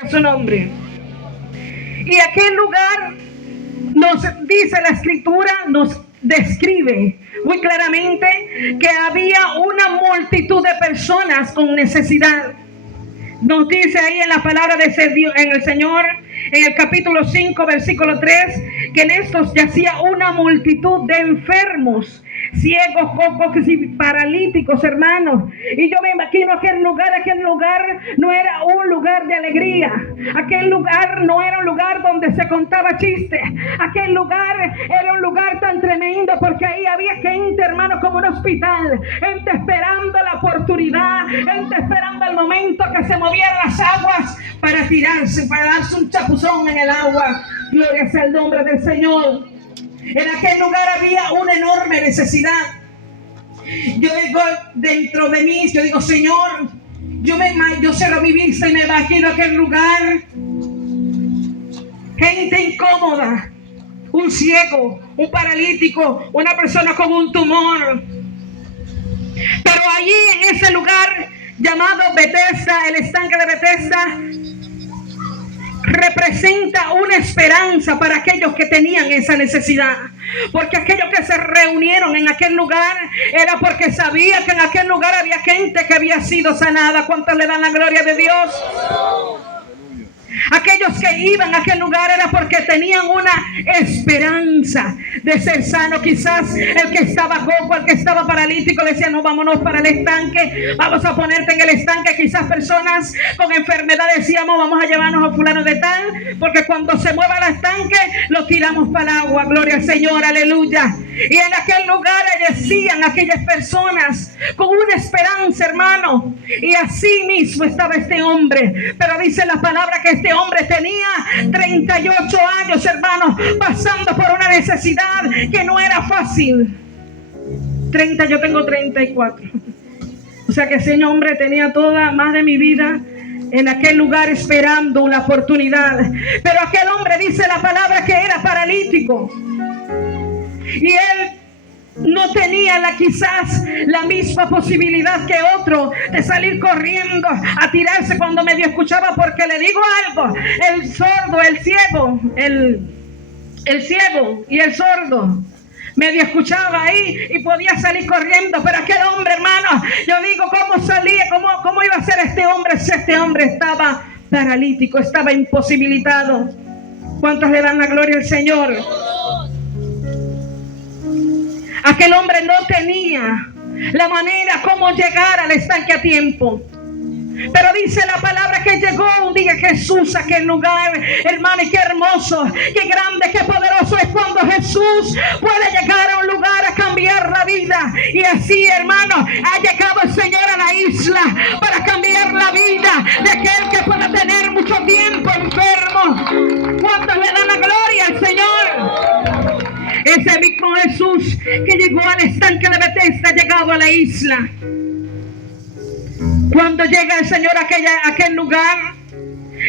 A su nombre. Y aquel lugar, nos dice la escritura, nos describe muy claramente que había una multitud de personas con necesidad. Nos dice ahí en la palabra de en el Señor, en el capítulo 5, versículo 3, que en estos yacía una multitud de enfermos, ciegos, cojos y paralíticos, hermanos. Y yo me imagino aquel lugar no era un lugar de alegría. Aquel lugar no era un lugar donde se contaba chistes. Aquel lugar era un lugar tan tremendo porque ahí había gente, hermanos, como un hospital. Gente esperando la oportunidad, gente esperando el momento que se movieran las aguas para tirarse, para darse un chapuzón en el agua. Gloria sea el nombre del Señor. En aquel lugar había una enorme necesidad. Yo digo dentro de mí, yo digo, Señor, yo cierro mi vista y me imagino aquel lugar. Gente incómoda, un ciego, un paralítico, una persona con un tumor. Pero allí en ese lugar llamado Betesda, el estanque de Betesda, representa una esperanza para aquellos que tenían esa necesidad. Porque aquellos que se reunieron en aquel lugar era porque sabía que en aquel lugar había gente que había sido sanada. ¿Cuántos le dan la gloria de Dios? Aquellos que iban a aquel lugar era porque tenían una esperanza de ser sano. Quizás el que estaba cojo, el que estaba paralítico le decía, no, vámonos para el estanque, vamos a ponerte en el estanque. Quizás personas con enfermedad decíamos, vamos a llevarnos a fulano de tal, porque cuando se mueva el estanque lo tiramos para el agua. Gloria al Señor, aleluya. Y en aquel lugar decían aquellas personas con una esperanza, hermano, y así mismo estaba este hombre. Pero dice la palabra que este hombre tenía 38 años, hermanos, pasando por una necesidad que no era fácil. 30, yo tengo 34. O sea que ese hombre tenía toda más de mi vida en aquel lugar esperando una oportunidad. Pero aquel hombre dice la palabra que era paralítico. Y él no tenía quizás la misma posibilidad que otro de salir corriendo a tirarse cuando medio escuchaba, porque le digo algo, el sordo, el ciego, el ciego y el sordo medio escuchaba ahí y podía salir corriendo, pero aquel hombre, hermano, yo digo, ¿cómo salía? ¿Cómo iba a ser este hombre si este hombre estaba paralítico, estaba imposibilitado? ¿Cuántos le dan la gloria al Señor? Aquel hombre no tenía la manera como llegar al estanque a tiempo. Pero dice la palabra que llegó un día Jesús a aquel lugar, hermano, y qué hermoso, qué grande, qué poderoso es cuando Jesús puede llegar a un lugar a cambiar la vida. Y así, hermano, ha llegado el Señor a la isla para cambiar la vida de aquel que pueda tener mucho tiempo enfermo. ¿Cuántos le dan la gloria al Señor? Ese mismo Jesús que llegó al estanque de Betesda ha llegado a la isla. Cuando llega el Señor a aquel lugar,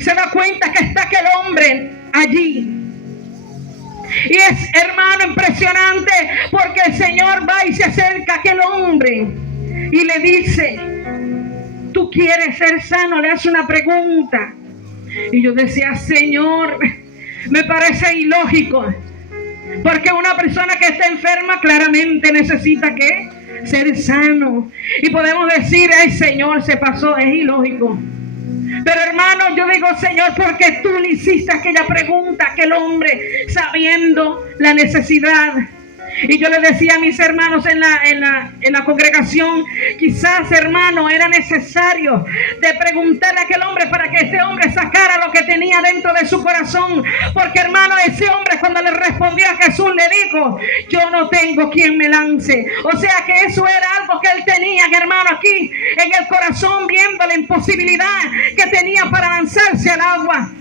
se da cuenta que está aquel hombre allí. Y es, hermano, impresionante, porque el Señor va y se acerca a aquel hombre y le dice, ¿tú quieres ser sano? Le hace una pregunta. Y yo decía, Señor, me parece ilógico. Porque una persona que está enferma claramente necesita ¿qué? Ser sano. Y podemos decir, ay Señor, se pasó, es ilógico. Pero hermano, yo digo, Señor, porque tú le hiciste aquella pregunta a aquel hombre sabiendo la necesidad. Y yo le decía a mis hermanos en la congregación, quizás, hermano, era necesario de preguntarle a aquel hombre para que ese hombre sacara lo que tenía dentro de su corazón. Porque, hermano, ese hombre cuando le respondió a Jesús le dijo, yo no tengo quien me lance. O sea que eso era algo que él tenía, hermano, aquí en el corazón, viendo la imposibilidad que tenía para lanzarse al agua.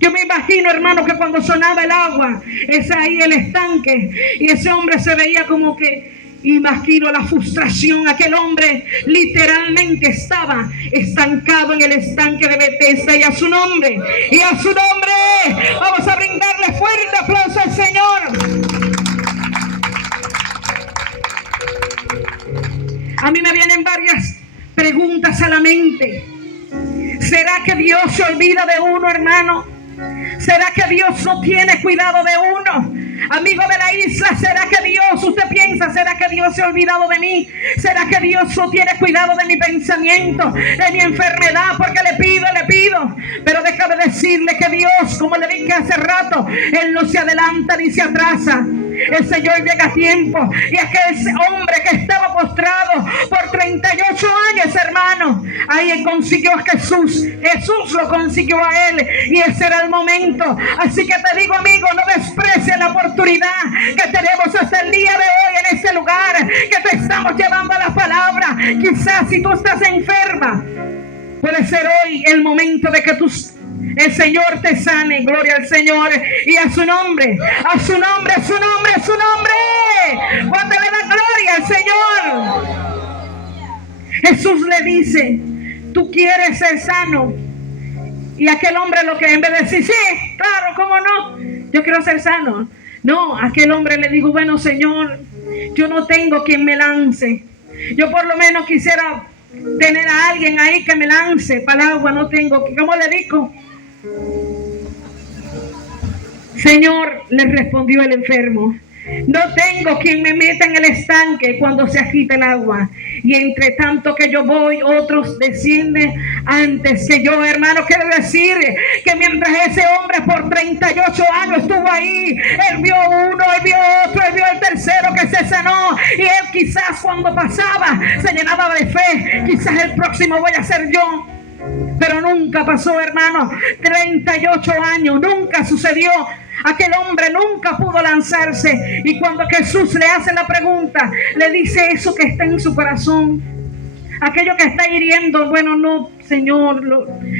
Yo me imagino, hermano, que cuando sonaba el agua, es ahí el estanque, y ese hombre se veía como que, imagino la frustración, aquel hombre literalmente estaba estancado en el estanque de Betesda, y a su nombre, vamos a brindarle fuerte aplauso al Señor. A mí me vienen varias preguntas a la mente. ¿Será que Dios se olvida de uno, hermano? ¿Será que Dios no tiene cuidado de uno? Amigo de la isla, ¿será que Dios, usted piensa, será que Dios se ha olvidado de mí? ¿Será que Dios no tiene cuidado de mi pensamiento, de mi enfermedad? Porque le pido. Pero déjame decirle que Dios, como le dije hace rato, Él no se adelanta ni se atrasa. El Señor llega a tiempo. Y aquel hombre que estaba postrado por 38 años, hermano, ahí consiguió a Jesús. Jesús lo consiguió a él. Y ese era el momento. Así que te digo, amigo, no desprecies la oportunidad que tenemos hasta el día de hoy en este lugar, que te estamos llevando a la palabra. Quizás si tú estás enferma, puede ser hoy el momento de que el Señor te sane. Gloria al Señor. Y a su nombre, a su nombre, a su nombre, a su nombre. Cuántale la gloria al Señor. Jesús le dice: ¿tú quieres ser sano? Y aquel hombre, lo que en vez de decir, sí, claro, ¿cómo no? Yo quiero ser sano. No, aquel hombre le dijo: bueno, Señor, yo no tengo quien me lance. Yo por lo menos quisiera tener a alguien ahí que me lance para el agua. No tengo. ¿Cómo le digo? Señor, le respondió el enfermo, no tengo quien me meta en el estanque cuando se agita el agua. Y entre tanto que yo voy, otros descienden antes que yo. Hermano, quiero decir que mientras ese hombre por 38 años estuvo ahí, él vio uno, él vio otro, él vio el tercero que se sanó. Y él quizás cuando pasaba se llenaba de fe. Quizás el próximo voy a ser yo. Pero nunca pasó, hermano. 38 años, nunca sucedió. Aquel hombre nunca pudo lanzarse. Y cuando Jesús le hace la pregunta, le dice eso que está en su corazón, aquello que está hiriendo. Bueno, no, Señor,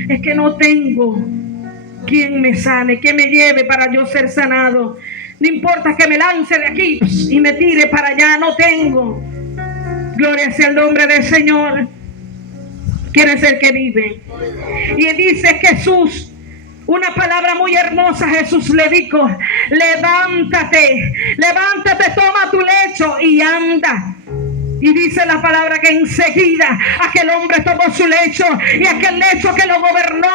es que no tengo quien me sane, que me lleve para yo ser sanado. No importa que me lance de aquí y me tire para allá, no tengo. Gloria sea el nombre del Señor. ¿Quién es el que vive? Y dice Jesús una palabra muy hermosa. Jesús le dijo: levántate, levántate, toma tu lecho y anda. Y dice la palabra que enseguida aquel hombre tomó su lecho, y aquel lecho que lo gobernó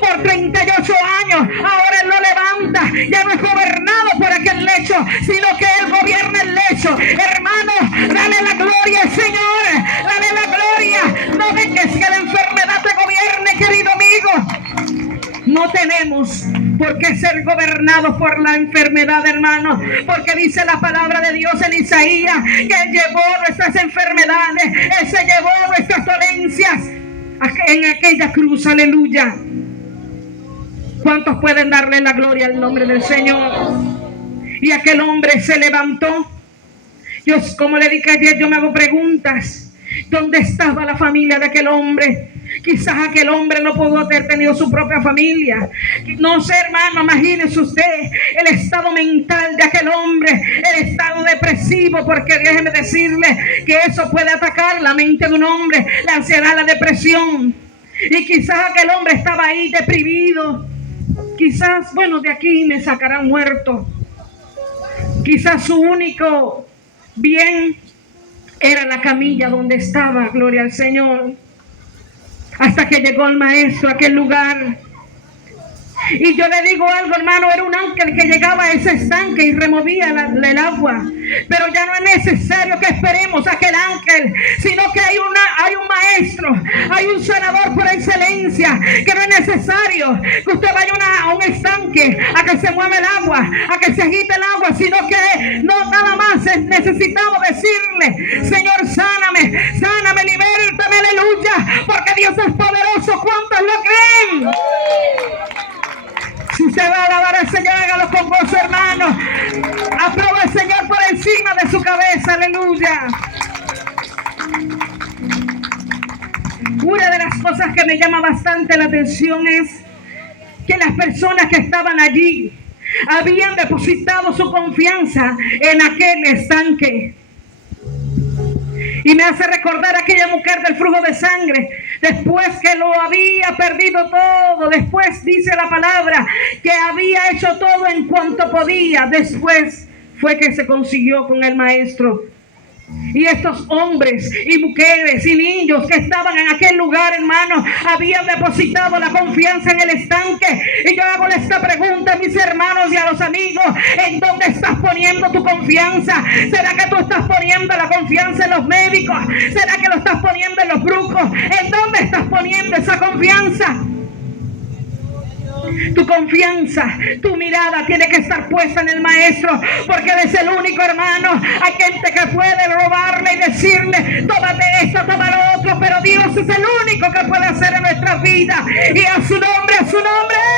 por 38 años, ahora él lo levanta. Ya no es gobernado por aquel lecho, sino que él gobierna el lecho. Hermano, dale la gloria al Señor, dale la gloria. No dejes que la enfermedad te gobierne, querido amigo. No tenemos por qué ser gobernados por la enfermedad, hermano, porque dice la palabra de Dios en Isaías que Él llevó nuestras enfermedades, Él se llevó nuestras dolencias en aquella cruz. Aleluya. ¿Cuántos pueden darle la gloria al nombre del Señor? Y aquel hombre se levantó. Yo, como le dije ayer, yo me hago preguntas. ¿Dónde estaba la familia de aquel hombre? Quizás aquel hombre no pudo haber tenido su propia familia. No sé, hermano, imagínese usted el estado mental de aquel hombre, el estado depresivo, porque déjeme decirle que eso puede atacar la mente de un hombre, la ansiedad, la depresión. Y quizás aquel hombre estaba ahí deprimido. Quizás, bueno, de aquí me sacarán muerto. Quizás su único bien era la camilla donde estaba, gloria al Señor. Hasta que llegó el maestro a aquel lugar. Y yo le digo algo, hermano, era un ángel que llegaba a ese estanque y removía el agua. Pero ya no es necesario que esperemos a aquel ángel, sino que hay un maestro, hay un sanador por excelencia, que no es necesario que usted vaya a un estanque a que se mueva el agua, a que se agite el agua, sino que no nada más necesitamos decirle: Señor, sáname, sáname, libértame, aleluya, porque Dios es poderoso. ¿Cuántos lo creen? Si usted va a alabar al Señor, hágalo con gozo, hermano. Aplauda al Señor por encima de su cabeza, aleluya. Una de las cosas que me llama bastante la atención es que las personas que estaban allí habían depositado su confianza en aquel estanque. Y me hace recordar a aquella mujer del flujo de sangre, después que lo había perdido todo, después dice la palabra que había hecho todo en cuanto podía, después fue que se consiguió con el maestro. Y estos hombres y mujeres y niños que estaban en aquel lugar, hermano, habían depositado la confianza en el estanque. Y yo hago esta pregunta a mis hermanos y a los amigos: ¿en dónde estás poniendo tu confianza? ¿Será que tú estás poniendo la confianza en los médicos? ¿Será que lo estás poniendo en los brujos? ¿En dónde estás poniendo esa confianza? Tu confianza, tu mirada tiene que estar puesta en el Maestro, porque Él es el único, hermano. Hay gente que puede robarle y decirle: tómate esto, toma lo otro, pero Dios es el único que puede hacer en nuestras vidas. Y a su nombre, a su nombre.